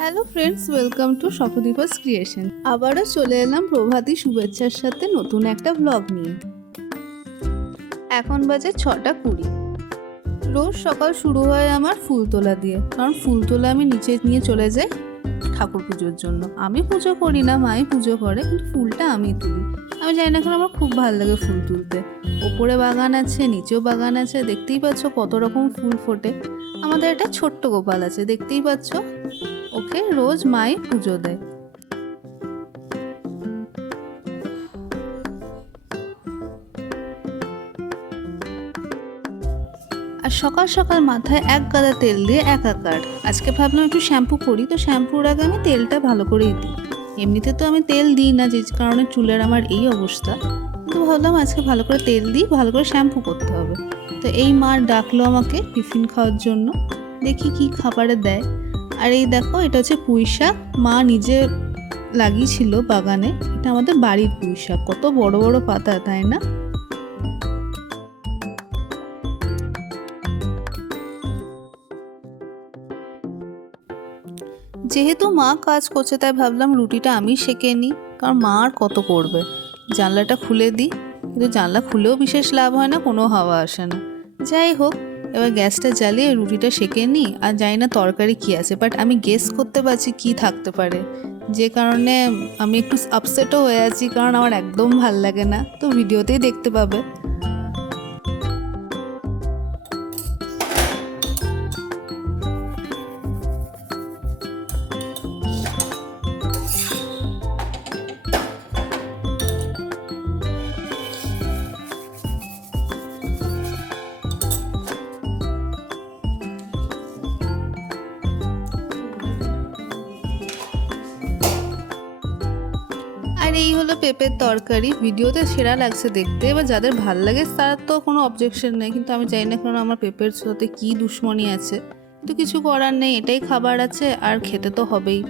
Hello friends welcome to Swapnadipa's creation আবারও চলে এলাম প্রভাতী শুভেচ্ছার সাথে নতুন একটা ব্লগ নিয়ে। এখন বাজে ছটা কুড়ি। রোজ সকাল শুরু হয় আমার ফুল তোলা দিয়ে। কারণ ফুল তোলা আমি নিচে নিয়ে চলে যাই। ঠাকুর পুজোর জন্য। আমি পুজো করি না, মাই পুজো করে, কিন্তু ফুলটা আমি তুলি। আমি জানি না এখন আমার খুব ভালো লাগে ফুল তুলতে। ওপরে বাগান আছে, নিচেও বাগান আছে, দেখতেই পাচ্ছ কত রকম ফুল ফোটে। আমাদের একটা ছোট্ট গোপাল আছে, দেখতেই পাচ্ছ? ওকে রোজ মাই পুজো দেয়। আর সকাল সকাল মাথায় এক গাদা তেল দিয়ে একাকার। আজকে ভাবলাম একটু শ্যাম্পু করি, তো শ্যাম্পুর আগে আমি তেলটা ভালো করেই দিই। এমনিতে তো আমি তেল দিই না, যে কারণে চুলের আমার এই অবস্থা। কিন্তু ভাবলাম আজকে ভালো করে তেল দিই, ভালো করে শ্যাম্পু করতে হবে। তো এই মা ডাকলো আমাকে টিফিন খাওয়ার জন্য, দেখি কি খাবারে দেয়। আর এই দেখো, এটা হচ্ছে পুঁই শাক। মা নিজে লাগিয়েছিল বাগানে, এটা আমাদের বাড়ির পুঁই শাক। কত বড় বড় পাতা, তাই না? যেহেতু মা কাজ করছে, তাই ভাবলাম রুটিটা আমি সেঁকে নিই। কারণ মা আর কত করবে? জানলাটা খুলে দিই। কিন্তু জানলা খুলেও বিশেষ লাভ হয় না, কোনো হাওয়া আসে না। যাই হোক, এবার গ্যাসটা জ্বালিয়ে রুটিটা সেঁকে নিই। আর জানি না তরকারি কী আছে বাট আমি গেস করতে পারছি কী থাকতে পারে। যে কারণে আমি একটু আপসেটও হয়ে আছি, কারণ আমার একদম ভালো লাগে না। তো ভিডিওতেই দেখতে পাবে। হলো পেঁপের তরকারি, ভিডিওতে সেরা লাগছে দেখতে। এবার যাদের ভালো লাগে, তার তো কোনো অবজেকশন নেই। কিন্তু আমি জানি না কারণ আমার পেঁপের সাথে কী দুশ্মনী আছে। তো কিছু করার নেই, এটাই খাবার আছে, আর খেতে তো হবেই।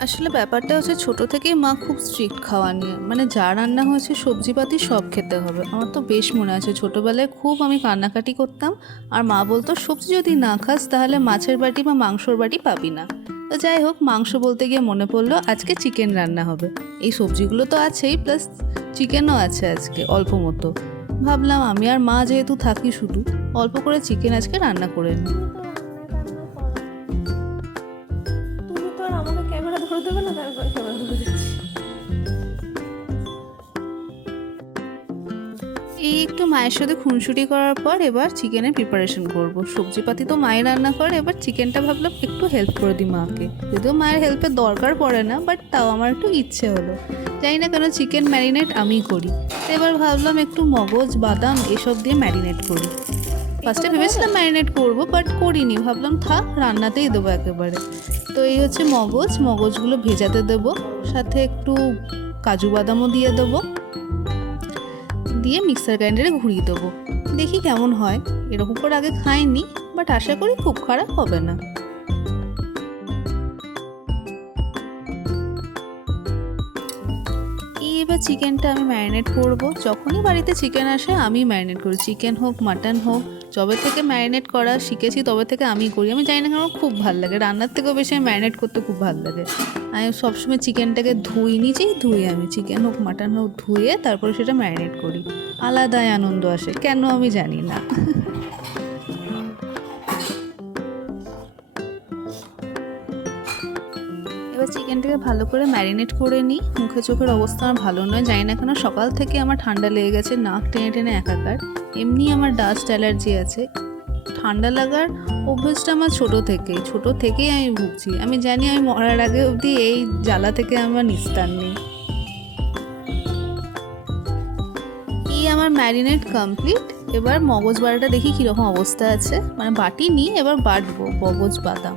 আসলে ব্যাপারটা হচ্ছে ছোট থেকেই মা খুব স্ট্রিক্ট খাওয়া নিয়ে। মানে যা রান্না হয়েছে, সবজিপাতি সব খেতে হবে। আমার তো বেশ মনে আছে, ছোটোবেলায় খুব আমি কান্নাকাটি করতাম। আর মা বলতো, সবজি যদি না খাস, তাহলে মাছের বাটি বা মাংসর বাটি পাবি না। তো যাই হোক, মাংস বলতে গিয়ে মনে পড়ল আজকে চিকেন রান্না হবে। এই সবজিগুলো তো আছেই প্লাস চিকেনও আছে আজকে, অল্প মতো। ভাবলাম আমি আর মা যেহেতু থাকি শুধু, অল্প করে চিকেন আজকে রান্না করে নিই। তুমি তো আর আমাকে ক্যামেরা ধরে দেবে না তারপরে? একটু মায়ের সাথে খুনসুটি করার পর এবার চিকেনের প্রিপারেশন করব। সবজিপাতি তো মায়ের রান্না করে, এবার চিকেনটা ভাবলাম একটু হেল্প করে দিই মাকে। যদিও মায়ের হেল্পের দরকার পড়ে না বাট তাও আমার একটু ইচ্ছে হলো। জানি না কেন চিকেন ম্যারিনেট আমিই করি। তো এবার ভাবলাম একটু মগজ, বাদাম এসব দিয়ে ম্যারিনেট করি। ফার্স্টে ভেবেছিলাম ম্যারিনেট করব বাট করিনি। ভাবলাম থাক, রান্নাতেই দেবো একেবারে। তো এই হচ্ছে মগজ। মগজগুলো ভেজাতে দেবো। সাথে একটু কাজু বাদামও দিয়ে দেবো। দিয়ে মিক্সার গ্রাইন্ডারে ঘুরিয়ে দেবো। দেখি কেমন হয়। এরকম করে আগে খাইনি বাট আশা করি খুব খারাপ হবে না। এবার চিকেনটা আমি ম্যারিনেট করব। যখনই বাড়িতে চিকেন আসে, আমি ম্যারিনেট করি। চিকেন হোক, মাটন হোক যবে থেকে ম্যারিনেট করা শিখেছি, তবে থেকে আমি করি। আমি জানি না কেন খুব ভালো লাগে। রান্নার থেকেও বেশি আমি ম্যারিনেট করতে খুব ভালো লাগে। আমি সবসময় চিকেনটাকে ধুই নিজেই ধুই আমি চিকেন হোক মাটন হোক, ধুয়ে তারপরে সেটা ম্যারিনেট করি। আলাদাই আনন্দ আসে, কেন আমি জানি না। চিকেনটাকে ভালো করে ম্যারিনেট করে নিই। মুখে চোখের অবস্থা আমার ভালো নয়। জানি না কেন সকাল থেকে আমার ঠান্ডা লেগে গেছে, নাক টেনে টেনে একাকার। এমনি আমার ডাস্ট অ্যালার্জি আছে। ঠান্ডা লাগার অভ্যেসটা আমার ছোট থেকেই ছোট থেকেই আমি ভুগছি। আমি জানি আমি মরার আগে অবধি এই জ্বালা থেকে আমার নিস্তার নেই। এই আমার ম্যারিনেট কমপ্লিট? এবার মগজ বাটাটা দেখি কীরকম অবস্থা আছে। মানে বাটি নিয়ে এবার বাটবো, মগজ বাদাম।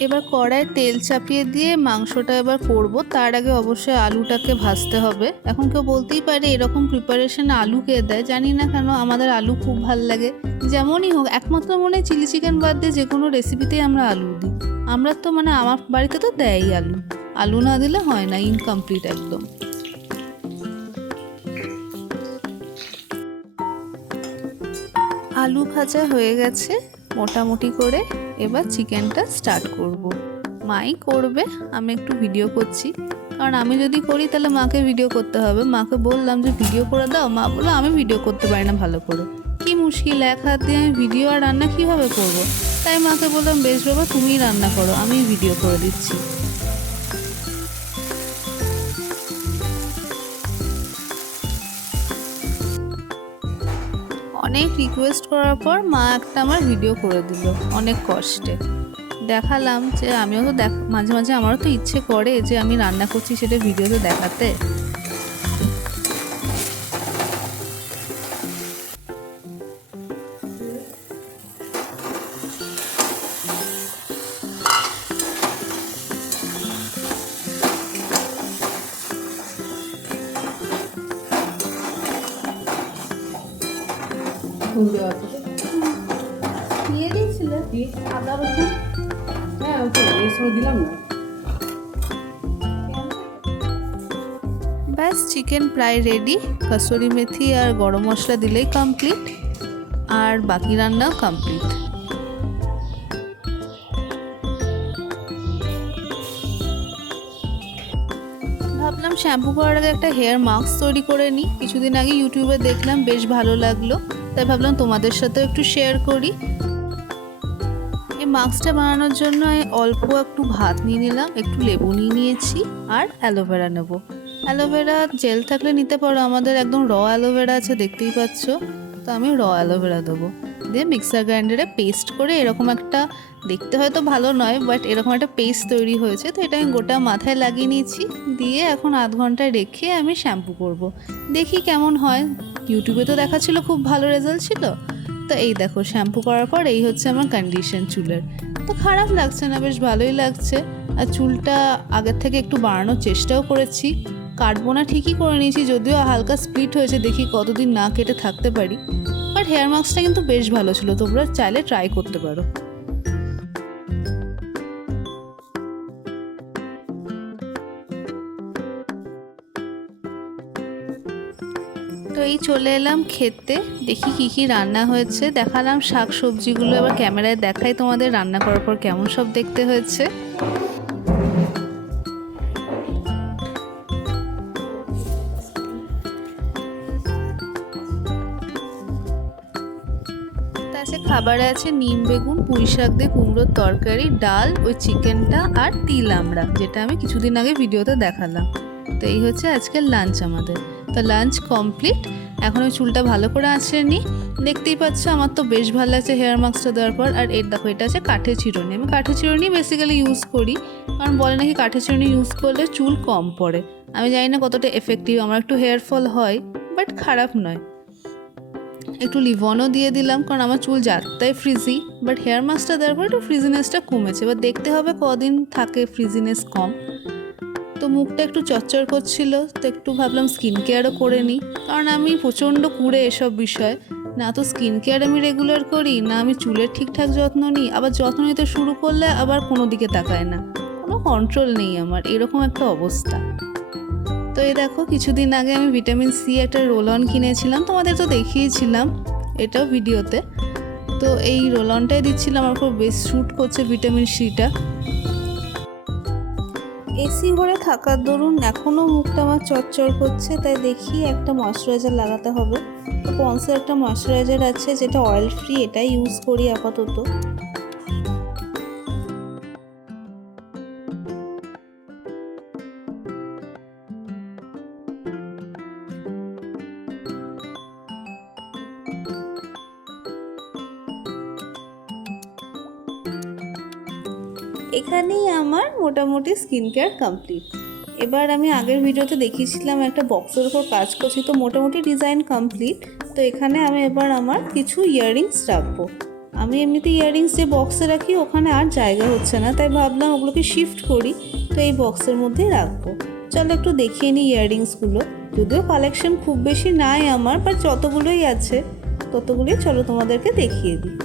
এবার কড়ায় তেল চাপিয়ে দিয়ে মাংসটা এবার করব। তার আগে অবশ্যই আলুটাকে ভাজতে হবে। এখন কেউ বলতেই পারে এরকম প্রিপারেশন আলু কে দেয়? জানি না কেন আমাদের আলু খুব ভালো লাগে। যেমনই হোক, একমাত্র মনে চিলি চিকেন বাদ দিয়ে যে কোনো রেসিপিতেই আমরা আলু দিই। আমরা তো মানে আমার বাড়িতে তো দেয়ই আলু। আলু না দিলে হয় না ইনকমপ্লিট একদম। আলু ভাজা হয়ে গেছে। মোটামুটি করে এবার চিকেনটা স্টার্ট করব। মাই করবে, আমি একটু ভিডিও করছি। কারণ আমি যদি করি তাহলে মাকে ভিডিও করতে হবে। মাকে বললাম যে, ভিডিও করে দাও। মা বলল, আমি ভিডিও করতে পারি না ভালো করে। কি মুশকিল, এক হাতে আমি ভিডিও আর রান্না কীভাবে করব। তাই মাকে বললাম, বেশ বাবা, তুমিই রান্না করো আমি ভিডিও করে দিচ্ছি। অনেক রিকোয়েস্ট করার পর মা একটা আমার ভিডিও করে দিল, অনেক কষ্টে। দেখালাম যে আমিও তো দেখ, মাঝে মাঝে আমারও তো ইচ্ছে করে যে আমি রান্না করছি সেটা ভিডিওতে দেখাতে। দিয়ে দিয়েছিলে? আদা রসুন হ্যাঁ এর সময় দিলাম না। ব্যাস চিকেন প্রায় রেডি কসুরি মেথি আর গরম মশলা দিলেই কমপ্লিট আর বাকি রান্নাও কমপ্লিট ভাবলাম শ্যাম্পু করার আগে একটা হেয়ার মাস্ক তৈরি করে নিই। কিছুদিন আগে ইউটিউবে দেখলাম বেশ ভালো লাগল। তাই ভাবলাম তোমাদের সাথেও একটু শেয়ার করি। এই মাস্কটা বানানোর জন্য অল্প একটু ভাত নিয়ে নিলাম, একটু লেবু নিয়ে নিয়েছি আর অ্যালোভেরা নেব। অ্যালোভেরা জেল থাকলে নিতে পারো, আমাদের একদম র অ্যালোভেরা আছে, দেখতেই পাচ্ছ। তো আমি র অ্যালোভেরা দেবো। দিয়ে মিক্সার গ্রাইন্ডারে পেস্ট করে এরকম একটা, দেখতে হয়তো ভালো নয় বাট এরকম একটা পেস্ট তৈরি হয়েছে। তো এটা আমি গোটা মাথায় লাগিয়ে নিয়েছি। দিয়ে এখন আধ ঘণ্টা রেখে আমি শ্যাম্পু করব। দেখি কেমন হয়। ইউটিউবে তো দেখাচ্ছিল, খুব ভালো রেজাল্ট ছিল। তো এই দেখো শ্যাম্পু করার পর এই হচ্ছে আমার কন্ডিশন চুলের। তো খারাপ লাগছে না, বেশ ভালোই লাগছে। আর চুলটা আগের থেকে একটু বাড়ানোর চেষ্টাও করেছি। কাটবো না, ঠিকই করে নিয়েছি, যদিও হালকা স্প্লিট হয়েছে, দেখি কতদিন না কেটে থাকতে পারি। বাট হেয়ার মাস্কটা কিন্তু বেশ ভালো ছিল, তোমরা চাইলে ট্রাই করতে পারো। তো এই চলে এলাম খেতে। দেখি কি কি রান্না হয়েছে। দেখালাম শাক সবজিগুলো আবার ক্যামেরায় দেখাই তোমাদের রান্না করার পর কেমন সব দেখতে হয়েছে। খাবারে আছে নিম বেগুন, পুঁই শাক দিয়ে কুমড়োর তরকারি, ডাল, ওই চিকেনটা আর তিল আমড়া যেটা আমি কিছুদিন আগে ভিডিওতে দেখালাম। তো এই হচ্ছে আজকের লাঞ্চ আমাদের। তো লাঞ্চ কমপ্লিট এখন ওই চুলটা ভালো করে আঁচড়ে নিই। দেখতেই পাচ্ছ, আমার তো বেশ ভালো লাগছে হেয়ার মাস্কটা দেওয়ার পর। আর এর দেখো, এটা আছে কাঠের চিরুনি। আমি কাঠের চিরুনি বেসিক্যালি ইউজ করি। কারণ বলে নাকি কাঠের চিরুনি ইউজ করলে চুল কম পড়ে। আমি জানি না কতটা এফেক্টিভ আমার একটু হেয়ার ফল হয় বাট খারাপ নয়। একটু লিভনও দিয়ে দিলাম, কারণ আমার চুল যাত্রায় ফ্রিজি বাট হেয়ার মাস্কটা দেওয়ার পর একটু ফ্রিজিনেসটা কমেছে। এবার দেখতে হবে কদিন থাকে ফ্রিজিনেস কম। তো মুখটা একটু চচ্চর করছিল, তো একটু ভাবলাম স্কিন কেয়ারও করে নিই। কারণ আমি প্রচণ্ড কুড়ে এসব বিষয়। না তো স্কিন কেয়ার আমি রেগুলার করি, না আমি চুলের ঠিকঠাক যত্ন নিই। আবার যত্ন নিতে শুরু করলে আবার কোনো দিকে তাকায় না। কোনো কন্ট্রোল নেই আমার, এরকম একটা অবস্থা। তো এই দেখো, কিছুদিন আগে আমি ভিটামিন সি একটা রোল অন কিনেছিলাম, তোমাদের তো দেখিয়েছিলাম এটাও ভিডিওতে তো। এই রোল অনটাই দিচ্ছিলাম আমার খুব বেশ শ্যুট করছে ভিটামিন সিটা এসি ঘরে থাকার দরুন এখনও মুখটা আমার চচ্চর করছে, তাই দেখি একটা ময়শ্চারাইজার লাগাতে হবে। তো একটা ময়শ্চারাইজার আছে, যেটা অয়েল ফ্রি এটাই ইউজ করি আপাতত। আমার মোটামুটি স্কিন কেয়ার কমপ্লিট। এবার আমি আগের ভিডিওতে দেখিয়েছিলাম একটা বক্সের উপর কাজ করছি, তো মোটামুটি ডিজাইন কমপ্লিট। তো এখানে আমি এবার আমার কিছু ইয়াররিংস রাখব। আমি এমনিতে ইয়াররিংস যে বক্সে রাখি, ওখানে আর জায়গা হচ্ছে না, তাই ভাবলাম ওগুলোকে শিফট করি, তো এই বক্সের মধ্যেই রাখব। চলো একটু দেখিয়ে নিই ইয়াররিংসগুলো। যদিও কালেকশন খুব বেশি নাই আমার বাট যতগুলোই আছে, ততগুলোই চলো তোমাদেরকে দেখিয়ে দিই।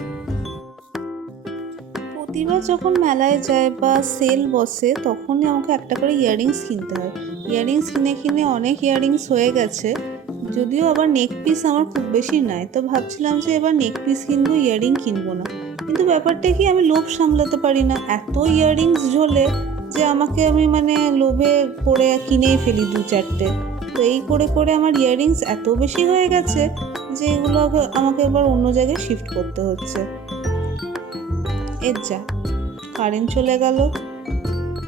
প্রতিবার যখন মেলায় যায় বা সেল বসে, তখনই আমাকে একটা করে ইয়াররিংস কিনতে হয়। ইয়াররিংস কিনে কিনে অনেক ইয়াররিংস হয়ে গেছে। যদিও আবার নেক পিস আমার খুব বেশি নাই, তো ভাবছিলাম যে এবার নেক পিস কিনবো ইয়াররিং কিনবো না। কিন্তু ব্যাপারটা কি, আমি লোভ সামলাতে পারি না। এত ইয়াররিংস ঝোলে যে আমাকে আমি মানে লোভে পড়ে কিনেই ফেলি দু চারটে। তো এই করে করে আমার ইয়াররিংস এত বেশি হয়ে গেছে যে এগুলো আমাকে এবার অন্য জায়গায় শিফট করতে হচ্ছে। এর যা। কারেন্ট চলে গেল।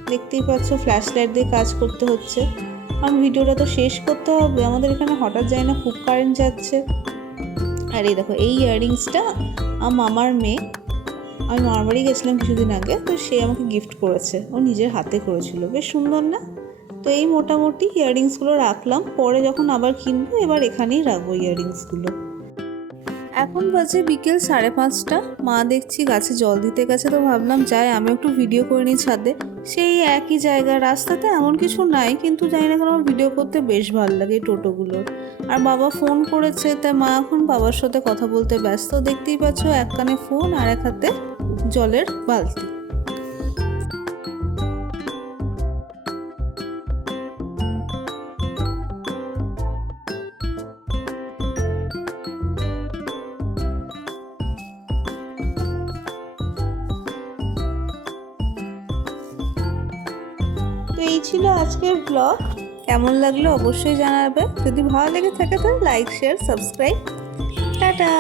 দেখতেই পাচ্ছ ফ্ল্যাশ লাইট দিয়ে কাজ করতে হচ্ছে। কারণ ভিডিওটা তো শেষ করতে হবে। আমাদের এখানে হঠাৎ যায় না খুব কারেন্ট যাচ্ছে। আর এই দেখো, এই ইয়াররিংসটা আমার মেয়ে, আমি মামার গেছিলাম কিছুদিন আগে, তো সে আমাকে গিফট করেছে। ও নিজের হাতে করেছিল। বেশ সুন্দর না? তো এই মোটামুটি ইয়াররিংসগুলো রাখলাম। পরে যখন আবার কিনবো, এবার এখানেই রাখব ইয়াররিংসগুলো এখন বাজে বিকেল সাড়ে পাঁচটা। মা দেখছি গাছে জল দিতে গেছে, তো ভাবলাম যাই আমি একটু ভিডিও করে নিই ছাদে। সেই একই জায়গা, রাস্তাতে এমন কিছু নাই, কিন্তু জানি না কেন আমার ভিডিও করতে বেশ ভালো লাগে এই টোটোগুলোর। আর বাবা ফোন করেছে তাই মা এখন বাবার সাথে কথা বলতে ব্যস্ত। দেখতেই পাচ্ছ এক কানে ফোন আর এক হাতে জলের বালতি। তো এই ছিল আজকের ব্লগ কেমন লাগল অবশ্যই জানাবে। যদি ভালো লেগে থাকে তাহলে লাইক শেয়ার সাবস্ক্রাইব টাটা!